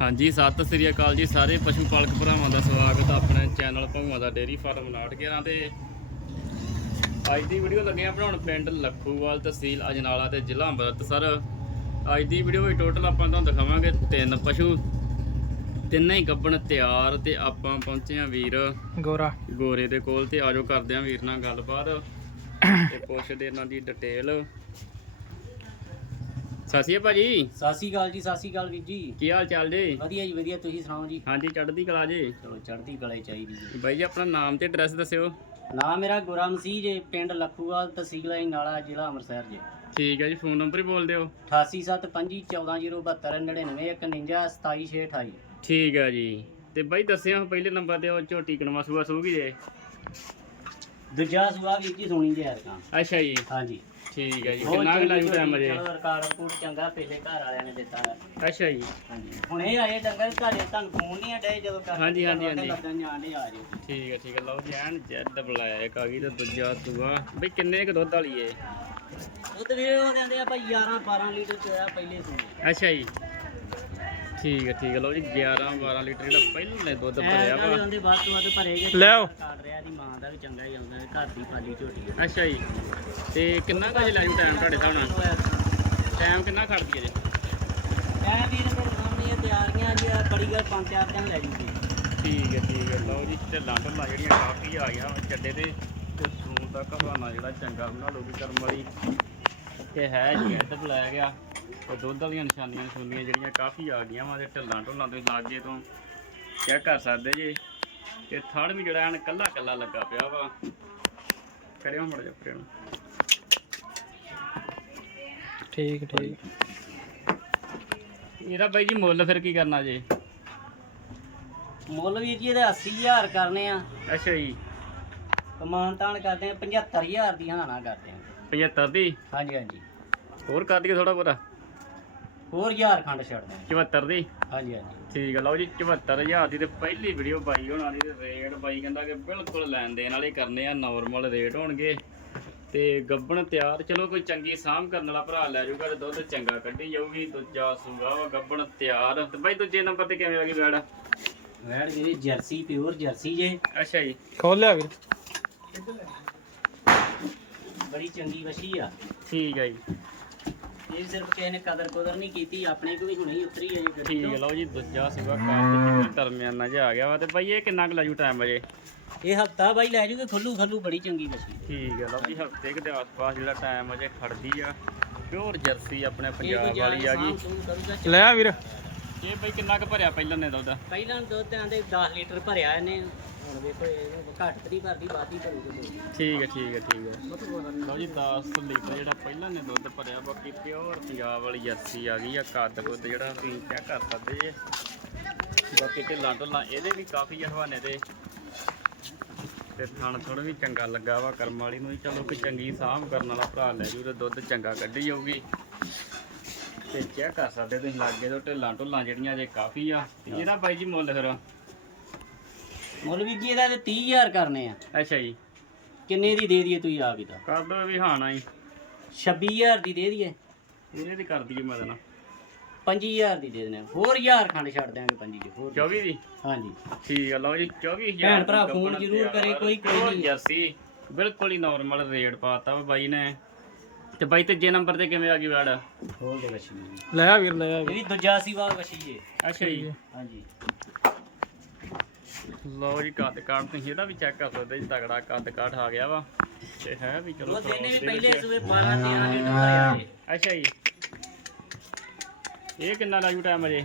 ਹਾਂਜੀ ਸਤਿ ਸ੍ਰੀ ਅਕਾਲ ਜੀ ਸਾਰੇ ਪਸ਼ੂ ਪਾਲਕ ਭਰਾਵਾਂ ਦਾ ਸਵਾਗਤ ਆ ਆਪਣੇ ਚੈਨਲ ਭੰਗਵਾ ਦਾ ਡੇਰੀ ਫਾਰਮ 911 ਤੇ। ਅੱਜ ਦੀ ਵੀਡੀਓ ਲੱਗੇ ਆ ਬਣਾਉਣ ਪਿੰਡ ਲੱਖੂਵਾਲ ਤਹਿਸੀਲ ਅਜਨਾਲਾ ਤੇ ਜ਼ਿਲ੍ਹਾ ਅੰਮ੍ਰਿਤਸਰ। ਅੱਜ ਦੀ ਵੀਡੀਓ ਵਿੱਚ ਟੋਟਲ ਆਪਾਂ ਤੁਹਾਨੂੰ ਦਿਖਾਵਾਂਗੇ ਤਿੰਨ ਪਸ਼ੂ। ਤਿੰਨੇ ਹੀ ਗੱਬਣ ਤਿਆਰ ਤੇ ਆਪਾਂ ਪਹੁੰਚੇ ਆ ਵੀਰ। ਗੋਰਾ। ਗੋਰੇ ਦੇ ਕੋਲ ਤੇ ਆਜੋ ਕਰਦੇ ਆ ਵੀਰ ਨਾਲ ਗੱਲਬਾਤ ਤੇ ਪੁੱਛਦੇ ਇਹਨਾਂ ਦੀ ਡਿਟੇਲ ਸਤਿ ਸ਼੍ਰੀ ਅਕਾਲ ਭਾਜੀ। ਸਤਿ ਸ਼੍ਰੀ ਅਕਾਲ ਜੀ ਸਤਿ ਸ਼੍ਰੀ ਅਕਾਲ ਵੀਰ ਜੀ। ਕੀ ਹਾਲ ਚਾਲ ਜੀ? ਵਧੀਆ ਜੀ ਵਧੀਆ। ਤੁਸੀਂ ਸੁਣਾਓ ਜੀ? ਹਾਂਜੀ ਚੜ੍ਹਦੀ ਕਲਾ ਜੀ। ਚਲੋ ਚੜ੍ਹਦੀ ਕਲੇ ਚਾਹੀਦੀ ਜੀ ਬਾਈ ਜੀ ਆਪਣਾ ਨਾਮ ਤੇ ਐਡਰੈਸ ਦੱਸਿਓ। ਨਾਮ ਮੇਰਾ ਗੁਰਾ ਮਸੀਹ ਜੇ ਪਿੰਡ ਲੱਖੂਵਾਲ ਤਹਿਸੀਲ ਨਾਲਾ ਜ਼ਿਲ੍ਹਾ ਅੰਮ੍ਰਿਤਸਰ ਜੀ। ਠੀਕ ਹੈ ਜੀ ਫੋਨ ਨੰਬਰ ਹੀ ਬੋਲ ਦਿਓ। 8875140792 ਠੀਕ ਹੈ ਜੀ। ਤੇ ਬਾਈ ਦੱਸਿਓ ਪਹਿਲੇ ਨੰਬਰ ਤੇ ਉਹ ਝੋਟੀ ਕਣਵਾ ਸੂਆ ਸੂਗੀ ਜੇ। ਦੂਜਾ ਸੁਆ ਵੀਰ ਜੀ ਸੁਣੀ ਜੇ ਯਾਰ ਕਾਂ ਅੱਛਾ ਜੀ। ਹਾਂਜੀ। ਠੀਕ ਹੈ ਜੀ। ਕਿੰਨਾ ਕੁ ਲਾਜੂ ਟਾਈਮ ਅਜੇ ਚਲੋ ਰਿਕਾਰਡ ਰਿਕੂਡ ਚੰਗਾ ਪਹਿਲੇ ਘਰ ਵਾਲਿਆਂ ਨੇ ਦਿੱਤਾ ਹੈ। ਅੱਛਾ ਜੀ। ਹਾਂਜੀ। ਹੁਣ ਇਹ ਆਏ ਡੰਗਰ ਘਰੇ ਤੁਹਾਨੂੰ ਫੋਨ ਨਹੀਂ ਅਡੇ ਜਦੋਂ ਕਰ ਹਾਂਜੀ, ਹਾਂਜੀ, ਹਾਂਜੀ। ਲੱਗਣ ਜਾਣੇ ਆ ਜਿਓ ਠੀਕ ਹੈ ਠੀਕ ਹੈ। ਲਓ ਜੀ ਐਨ ਜੈਡ ਬੁਲਾਇਆ ਇੱਕ ਆ ਗਈ ਤੇ ਦੂਜਾ ਸੂਆ ਬਈ ਕਿੰਨੇ ਕੁ ਦੁੱਧ ਵਾਲੀ ਏ? ਤੇ ਵੀਰੇ ਉਹ ਕਹਿੰਦੇ ਆ ਭਾਈ 11 12 ਲੀਟਰ ਚੋਇਆ ਪਹਿਲੇ ਸੁਣੇ ਅੱਛਾ ਜੀ। ਠੀਕ ਹੈ ਠੀਕ ਹੈ ਲਓ ਜੀ 11 12 ਲੀਟਰ ਜਿਹੜਾ ਪਹਿਲੇ ਦੁੱਧ ਭਰਿਆ ਵਾ ਉਹਦੇ ਬਾਅਦ ਤੋਂ ਬਾਅਦ ਭਰੇਗੇ ਲੈ ਆਓ। ਕਾਟ ਰਿਹਾ ਦੀ ਮਾਂ ਦਾ ਵੀ ਚੰਗਾ ਹੀ ਆਉਂਦਾ ਘਰ ਦੀ ਪਾਲੀ ਝੋਟੀ ਅੱਛਾ ਜੀ। ਤੇ ਕਿੰਨਾ ਕੁ ਅਜੇ ਲਾਜੂ ਟਾਈਮ ਤੁਹਾਡੇ ਹਿਸਾਬ ਨਾਲ? ਟਾਈਮ ਕਿੰਨਾ ਖੜਦੀ ਹੈ ਜੀ? ਮੈਂ ਵੀਰ ਮੇਰੇ ਸਾਹਮਣੇ ਇਹ ਤਿਆਰੀਆਂ ਜੀ ਬੜੀ ਗੱਲ ਪੰਜ ਚਾਰ ਦਿਨ ਲੈ ਜੂਗੀ। ਠੀਕ ਹੈ ਠੀਕ ਹੈ ਲਓ ਜੀ ਢਿੱਲਾਂ ਢੁੱਲਾਂ ਜਿਹੜੀਆਂ ਕਾਫੀ ਆ ਗਿਆ ਚੱਡੇ ਤੇ। ਤੇ ਸੂਰ ਦਾ ਕਹਾਣਾ ਜਿਹੜਾ ਚੰਗਾ ਬਣਾ ਲੋਗੀ ਕਰਮ ਵਾਲੀ। ਤੇ ਹੈ ਜੀ ਇੱਧਰ ਬੁਲਾਇਆ ਗਿਆ। ਤੇ ਦੁੱਧ ਵਾਲੀਆਂ ਨਿਸ਼ਾਨੀਆਂ ਨਿਸ਼ੂਨੀਆਂ ਜਿਹੜੀਆਂ ਕਾਫੀ ਆ ਗਈਆਂ ਵਾ ਤੇ ਢਿੱਲਾਂ ਢੁੱਲਾਂ ਤੁਸੀਂ ਲਾਗੇ ਤੋਂ ਚੈੱਕ ਕਰ ਸਕਦੇ ਜੀ। ਤੇ ਥੜ ਵੀ ਜਿਹੜਾ ਐਨ ਕੱਲਾ ਕੱਲਾ ਲੱਗਾ ਪਿਆ ਵਾ। ਕਰਿਓ ਮੜ ਜਾ ਫਰੇਮ ਠੀਕ ਠੀਕ। ਇਹਦਾ ਬਾਈ ਜੀ ਮੁੱਲ ਫਿਰ ਕੀ ਕਰਨਾ ਜੇ? ਮੁੱਲ ਵੀਰ ਜੀ ਇਹਦੇ 80000 ਕਰਨੇ ਆ। ਅੱਛਾ ਜੀ। ਕਮਾਨ ਤਾਨ ਕਰਦੇ ਆ 75000 ਦੀ ਹਾਨਾ ਕਰਦੇ ਆ। 75 ਦੀ? ਹਾਂਜੀ ਹਾਂਜੀ। ਹੋਰ ਕਰ ਦਈਏ ਥੋੜਾ ਬਹੁਤਾ। ਹੋਰ ਹਜ਼ਾਰ ਖੰਡ ਛੱਡਦੇ ਆ। 74 ਦੀ? ਹਾਂਜੀ ਹਾਂਜੀ। ਠੀਕ ਹੈ ਲਓ ਜੀ 74000 ਦੀ ਤੇ ਪਹਿਲੀ ਵੀਡੀਓ ਪਾਈ ਹੋਣ ਤੇ ਰੇਟ ਬਾਈ ਕਹਿੰਦਾ ਕਿ ਬਿਲਕੁਲ ਲੈਣ ਦੇਣ ਵਾਲੇ ਕਰਨੇ ਆ ਨਾਰਮਲ ਰੇਟ ਹੋਣਗੇ। ਤੇ ਗੱਬਣ ਤਿਆਰ ਚਲੋ ਕੋਈ ਚੰਗੀ ਸਾਂਭ ਕਰਨ ਵਾਲਾ ਭਰਾ ਲੈ ਜਾਊਗਾ ਤੇ ਦੁੱਧ ਚੰਗਾ ਕੱਢੀ ਜਾਊਗੀ ਦੂਜਾ ਸੂਗਾ ਵਾ ਗੱਬਣ ਤਿਆਰ। ਤੇ ਬਾਈ ਦੂਜੇ ਨੰਬਰ ਤੇ ਕਿਵੇਂ ਆ ਗਈ ਬੈੜ ਵੈੜ ਵੀਰੇ ਜਰਸੀ ਪਿਓਰ ਜਰਸੀ ਜੇ। ਅੱਛਾ ਜੀ। ਖੋਲ ਲਿਆ ਵੀਰ। ਬੜੀ ਚੰਗੀ ਵਛੀ ਆ। ਠੀਕ ਹੈ ਜੀ। ਇਹ ਸਿਰਫ ਕਿਸੇ ਨੇ ਕਦਰ ਕੁਦਰ ਨਹੀਂ ਕੀਤੀ ਆਪਣੇ ਕੋ ਵੀ ਹੁਣੇ ਹੀ ਉਤਰੀ ਆ ਜੀ ਠੀਕ। ਹੈ ਲਓ ਜੀ ਦੂਜਾ ਸੂਗਾ ਕਾਫੀ ਦਰਮਿਆਨਾ ਜਿਹਾ ਆ ਗਿਆ ਵਾ ਤੇ ਬਾਈ ਇਹ ਕਿੰਨਾ ਕੁ ਲਾਜੂ ਟਾਈਮ ਅਜੇ? ਇਹ ਹਫਤਾ ਬਾਈ ਲੈ ਜੂਗੇ ਖੁੱਲੂ ਖੱਲੂ ਬੜੀ ਚੰਗੀ ਵਛੀ ਠੀਕ ਹੈ ਲਓ ਜੀ ਹਫ਼ਤੇ ਦੇ ਆਸ-ਪਾਸ ਜਿਹੜਾ ਟਾਈਮ ਅਜੇ ਖੜਦੀ ਆ ਪਿਓਰ ਜਰਸੀ ਆਪਣੇ ਪੰਜਾਬ ਵਾਲੀ ਆ ਕਰੂਗਾ। ਲੈ ਵੀਰ ਇਹ ਬਈ ਕਿੰਨਾ ਕੁ ਭਰਿਆ ਪਹਿਲਾਂ ਨੇ ਦੁੱਧ? ਪਹਿਲਾਂ ਦੁੱਧ ਆਂਦੇ 10 ਲੀਟਰ ਭਰਿਆ ਇਹਨੇ। ਹੁਣ ਵੇਖੋ ਇਹਨੂੰ ਘੱਟ ਤਰੀ ਭਰਦੀ ਬਾਦੀ ਭਰੂਗੇ ਠੀਕ ਹੈ ਠੀਕ ਹੈ ਠੀਕ ਹੈ। ਲਓ ਜੀ 10 ਲੀਟਰ ਜਿਹੜਾ ਪਹਿਲਾਂ ਨੇ ਦੁੱਧ ਭਰਿਆ, ਬਾਕੀ ਪਿਓਰ ਪੰਜਾਬ ਵਾਲੀ ਜਰਸੀ ਆ ਗਈ ਆ ਕੱਦ ਕੁੱਦ ਜਿਹੜਾ ਤੁਸੀਂ ਚੈੱਕ ਕਰ ਸਕਦੇ ਜੇ। ਬਾਕੀ ਢਿੱਲਾਂ ਢੁੱਲਾਂ ਇਹਦੇ ਵੀ ਕਾਫੀ ਆ ਹਵਾਨੇ ਤੇ ਤੇ ਥਣ ਥੋੜਾ ਵੀ ਚੰਗਾ ਲੱਗਾ ਵਾ, ਕਰਮ ਵਾਲੀ ਨੂੰ ਵੀ। ਚਲੋ ਕੋਈ ਚੰਗੀ ਸਾਂਭ ਕਰਨ ਵਾਲਾ ਭਰਾ ਲੈ ਜੂ ਤੇ ਦੁੱਧ ਚੰਗਾ ਕੱਢੀ ਜਾਊਗੀ। ਤੇ ਚੈੱਕ ਕਰ ਸਕਦੇ ਤੁਸੀਂ, ਲਾਗੇ ਤੋਂ ਢਿੱਲਾਂ ਢੁੱਲਾਂ ਜਿਹੜੀਆਂ ਜੇ ਕਾਫੀ ਆ। ਤੇ ਇਹਦਾ ਬਾਈ ਜੀ ਮੁੱਲ ਫਿਰ। ਮੁੱਲ ਵੀ ਜੀ ਇਹਦਾ ਤੇ 30000 ਕਰਨੇ ਆ। ਅੱਛਾ ਜੀ। ਕਿੰਨੇ ਦੀ ਦੇ ਦਈਏ ਤੁਸੀਂ ਆਪ ਹੀ ਤਾਂ? ਕਰ ਦੋ ਵੀ ਹਾਣਾ ਹੀ। 26000 ਦੀ ਦੇ ਦਈਏ। ਇਹਦੇ ਦੀ ਕਰ ਦਈਏ ਮਦਨ 5000 ਦੀ ਦੇ ਦੇਣੇ ਹੋਰ 1000 ਖੰਡ ਛੱਡ ਦਿਆਂਗੇ 5 ਦੀ ਹੋਰ 24 ਦੀ? ਹਾਂਜੀ। ਠੀਕ ਆ ਲਓ ਜੀ 24000 ਭੈਣ ਭਰਾ ਫੋਨ ਜ਼ਰੂਰ ਕਰੇ, ਕੋਈ- ਕੋਈ ਨਹੀਂ। ਜਰਸੀ ਬਿਲਕੁਲ ਹੀ ਨਾਰਮਲ ਰੇਟ ਪਾਤਾ ਵਾ ਬਾਈ ਨੇ। ਤੇ ਬਾਈ ਤੀਜੇ ਨੰਬਰ ਤੇ ਕਿਵੇਂ ਆ ਗਈ ਵੜ? ਹੋਰ ਦੇ ਵਛੀ ਇਹ ਲੈ ਆ ਵੀਰ ਲੈ ਆ ਵੀਰ ਵੀ ਦੂਜਾ ਸੀ ਵਾ ਵਛੀ ਏ ਅੱਛਾ ਜੀ। ਹਾਂਜੀ। ਲਓ ਜੀ ਕੱਦ ਕਾਠ ਤੁਸੀਂ ਇਹਦਾ ਵੀ ਚੈੱਕ ਕਰ ਸਕਦੇ ਜੀ ਤਗੜਾ ਕੱਦ ਕਾਠ ਆ ਗਿਆ ਵਾ। ਤੇ ਹੈ ਵੀ ਚਲੋ ਉਹ ਦਿਨੇ ਵੀ ਪਹਿਲੇ। ਸੂਏ 12 13 ਲੀਟਰ ਏ ਅੱਛਾ ਜੀ। ਇਹ ਕਿੰਨਾ ਲਾਜੂ ਟਾਈਮ ਅਜੇ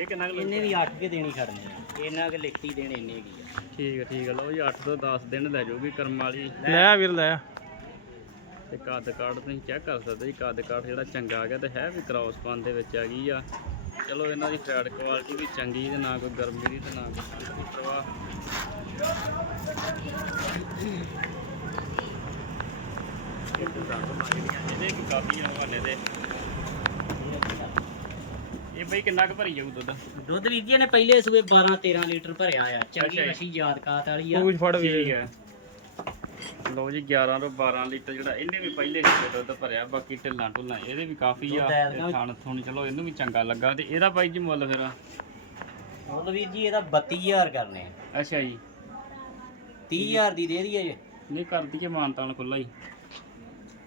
ਇਹ ਕਿੰਨਾ ਕੁ ਇਹਨੇ ਵੀ 8 ਕੇ ਦੇਣੀ ਖੜਨੇ ਆ। ਇਹਨਾਂ ਕੇ ਲਿਖਤੀ ਦੇਣੇ ਇੰਨੇ ਕੀ ਆ। ਠੀਕ ਹੈ ਠੀਕ ਹੈ ਲਓ ਜੀ 8 ਤੋਂ 10 ਦਿਨ ਲੈ ਜਾਊਗੀ ਕਰਮ ਵਾਲੀ। ਲੈ ਵੀਰ ਲੈ ਆ। ਤੇ ਕੱਦ ਕਾਠ ਤੁਸੀਂ ਚੈੱਕ ਕਰ ਸਕਦੇ ਜੀ ਕੱਦ ਕਾਠ ਜਿਹੜਾ ਚੰਗਾ ਆ ਗਿਆ ਤੇ ਹੈ ਵੀ ਕ੍ਰਾਸ ਪਨ ਦੇ ਵਿੱਚ ਆ ਗਈ ਆ। ਚਲੋ ਇਹਨਾਂ ਦੀ ਫੈਟ ਕੁਆਲਿਟੀ ਵੀ ਚੰਗੀ ਤੇ ਨਾ ਕੋਈ ਗਰਮੀ ਦੀ ਤੇ ਨਾ ਕੋਈ ਠੰਡ ਦੀ ਪ੍ਰਵਾਹ। ਇਹ ਦੰਦ ਮਾਰੀਆਂ ਇਹਦੇ ਵੀ ਕਾਫੀ ਆ ਹਵਾਲੇ ਦੇ। ਇਹ ਬਈ ਕਿੰਨਾ ਕੁ ਭਰੀ ਜਾਊ ਦੁੱਧ? ਦੁੱਧ ਵੀਰ ਜੀ ਨੇ ਪਹਿਲੇ ਸੂਏ 12 13 ਲੀਟਰ ਭਰਿਆ ਆ। ਅੱਛਾ ਚੰਗੀ ਜੀ। ਵਛੀ ਯਾਦ ਕਾਤ ਵਾਲੀ ਆ। ਪੂਛ ਫੜ ਠੀਕ ਵੀਰ ਹੈ। ਲਓ ਜੀ 11 ਤੋਂ 12 ਲੀਟਰ ਜਿਹੜਾ ਇਹਨੇ ਵੀ ਪਹਿਲੇ ਹਿੱਸੇ ਦੁੱਧ ਭਰਿਆ ਬਾਕੀ ਢਿੱਲਾਂ ਢੁੱਲਾਂ ਇਹਦੇ ਵੀ ਕਾਫੀ ਆ ਤੇ ਥਣ ਥੁਣ ਚਲੋ ਇਹਨੂੰ ਵੀ ਚੰਗਾ ਲੱਗਾ। ਤੇ ਇਹਦਾ ਬਾਈ ਜੀ ਮੁੱਲ ਫਿਰ? ਮੁੱਲ ਵੀਰ ਜੀ ਇਹਦਾ 32000 ਕਰਨੇ ਆ। ਅੱਛਾ ਜੀ। 30000 ਦੀ ਦੇ ਦਈਏ ਜੇ। ਨਹੀਂ ਕਰ ਦਈਏ ਮਾਨਤਾਨ ਖੁੱਲਾ ਹੀ।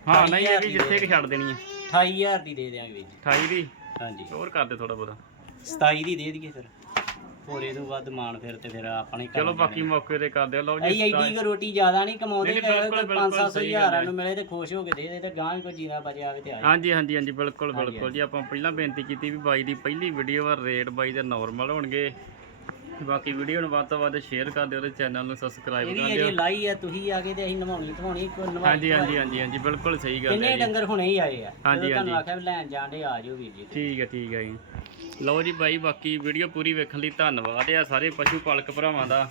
ਹਾਂ ਨਹੀਂ ਇਹ ਵੀ ਜਿੱਥੇ ਕਿ ਛੱਡ ਦੇਣੀ ਹੈ 28000 ਦੀ ਦੇ ਦਿਆਂਗੇ ਵੀਰ ਜੀ। 28 ਦੀ? ਹਾਂਜੀ। ਹੋਰ ਕਰ ਦੇ ਥੋੜਾ ਬਹੁਤਾ। 27 ਦੀ ਦੇ ਦਈਏ ਫਿਰ। ਹੋਰ ਇਹ ਤੋਂ ਵੱਧ ਮਾਨ ਫਿਰ ਤੇ ਫਿਰ ਆਪਣੇ ਚਲੋ ਬਾਕੀ ਮੌਕੇ ਤੇ ਕਰ ਦਿਓ ਲਓ ਜੀ ਐਈ ਐਡੀ ਕੋ ਰੋਟੀ ਜ਼ਿਆਦਾ ਨਹੀਂ ਕਮਾਉਂਦੇ ਨਹੀਂ, ਨਹੀਂ, ਬਿਲਕੁਲ, ਬਿਲਕੁਲ 500 ਸਹੀ ਗੱਲ ਹਜ਼ਾਰਾਂ ਨੂੰ ਮਿਲੇ ਤੇ ਖੁਸ਼ ਹੋ ਕੇ ਦੇ ਦੇ ਤੇ ਗਾਂ ਕੋਈ ਜੀਣਾ ਬਚਿਆ ਆਵੇ ਤੇ ਆ। ਹਾਂਜੀ ਹਾਂਜੀ ਹਾਂਜੀ ਬਿਲਕੁਲ ਬਿਲਕੁਲ ਜੀ ਆਪਾਂ ਪਹਿਲਾਂ ਬੇਨਤੀ ਕੀਤੀ ਵੀ ਬਾਈ ਦੀ ਪਹਿਲੀ ਵੀਡੀਓ ਆ ਰੇਟ ਬਾਈ ਦੇ ਨਾਰਮਲ ਹੋਣਗੇ। ਬਾਕੀ ਵੀਡੀਓ ਨੂੰ ਵੱਧ ਤੋਂ ਵੱਧ ਸ਼ੇਅਰ ਕਰ ਦਿਓ ਤੇ ਚੈਨਲ ਨੂੰ ਸਬਸਕ੍ਰਾਈਬ ਇਹ ਕਰ ਵੀ ਦਿਓ। ਅਜੇ ਲਾਈ ਆ ਤੁਸੀਂ ਆ ਗਏ ਤੇ ਅਸੀਂ ਨਵਾਉਣੀ ਧਵਾਉਣੀ ਕੋਈ ਨਵਾ ਹਾਂਜੀ ਹਾਂਜੀ ਹਾਂਜੀ ਹਾਂਜੀ ਬਿਲਕੁਲ ਸਹੀ ਗੱਲ ਕਿੰਨੇ ਹੈ ਜੀ। ਡੰਗਰ ਹੁਣੇ ਹੀ ਆਏ ਆ। ਹਾਂਜੀ, ਜਦੋਂ ਤੁਹਾਨੂੰ। ਆਖਿਆ ਵੀ ਲੈਣ ਜਾਂਦੇ ਆ ਜਾਓ ਵੀਰ ਜੀ। ਠੀਕ ਹੈ ਠੀਕ ਹੈ ਜੀ। ਲਓ ਜੀ ਬਾਈ, ਬਾਕੀ ਵੀਡੀਓ ਪੂਰੀ ਵੇਖਣ ਲਈ ਧੰਨਵਾਦ ਆ ਸਾਰੇ ਪਸ਼ੂ ਪਾਲਕ ਭਰਾਵਾਂ ਦਾ।